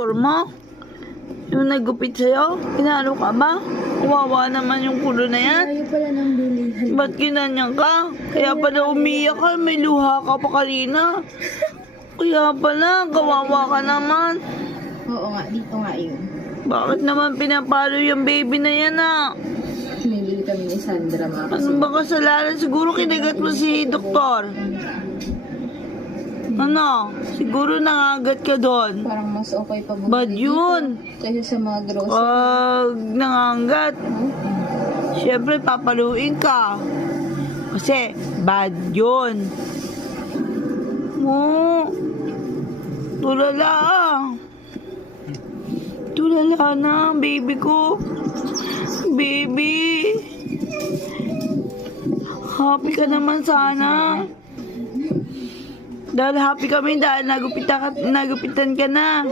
doktor mo? Yung naggupit sa'yo? Pinalo ka ba? Kawawa naman yung kulo na yan. Ayaw pala ng bilihan. Ba't ginanyan ka? Kaya pala umiyak ka, may luha ka pa kanina. Kaya pala, kawawa ka naman. Oo nga, dito nga yun. Bakit naman pinapalo yung baby na yan ah? Pinili kami ni Sandra mga Ano ba kasalanan? Siguro kinagat mo si doktor. Ano? Siguro nangagat ka doon. Parang mas okay pa Bad yun. Kaysa sa mga grocery. Pag nangangat, syempre papaluin ka. Kasi bad yun. Oo. Tulala ah. Tulala na, baby ko. Baby. Happy ka naman sana. Dahil happy kami dahil nagupitan ka na.